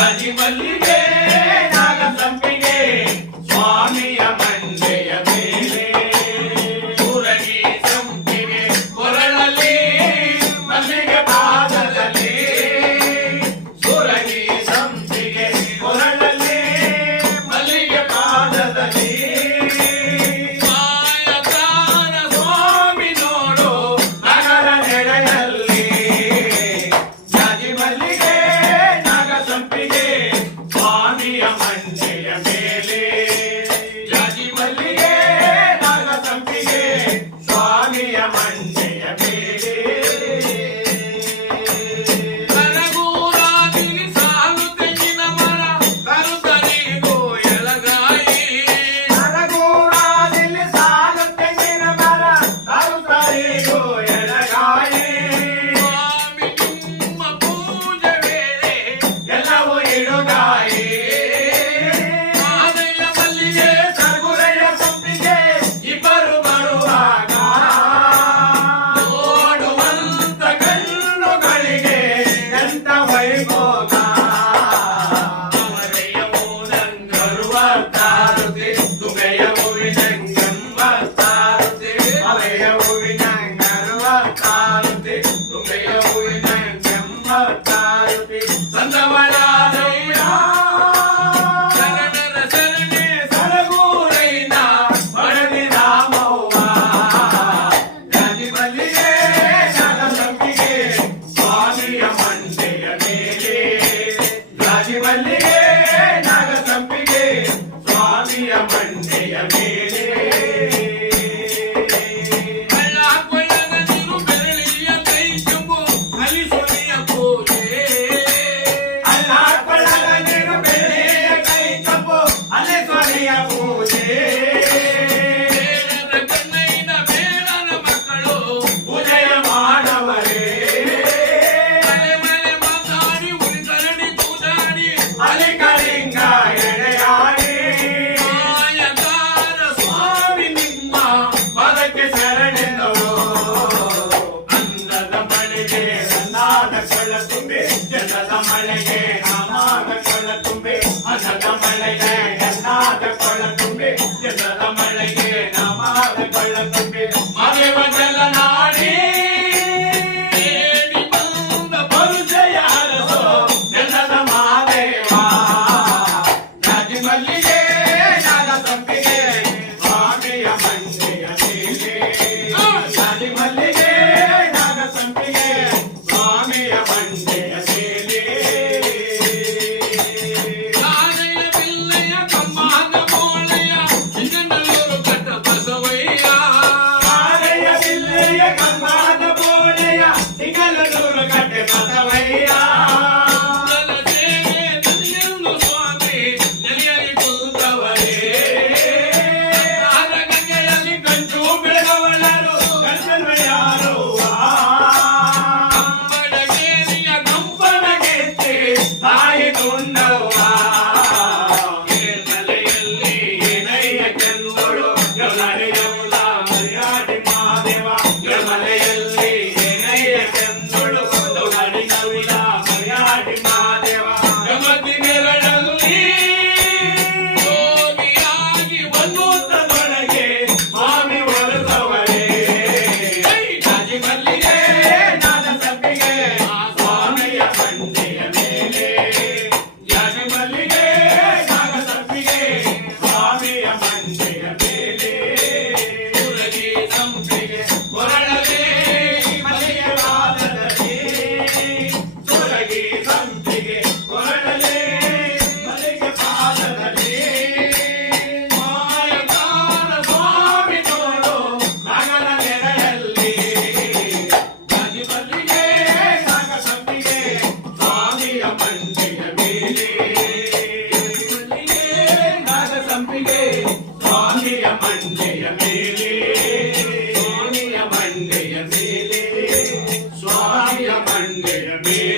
మహిమలి Bye. yeah, I. అంబిగే వాణియ మండయ మేలే. వాణియ మండయ మేలే. స్వామియ మండయ మేలే.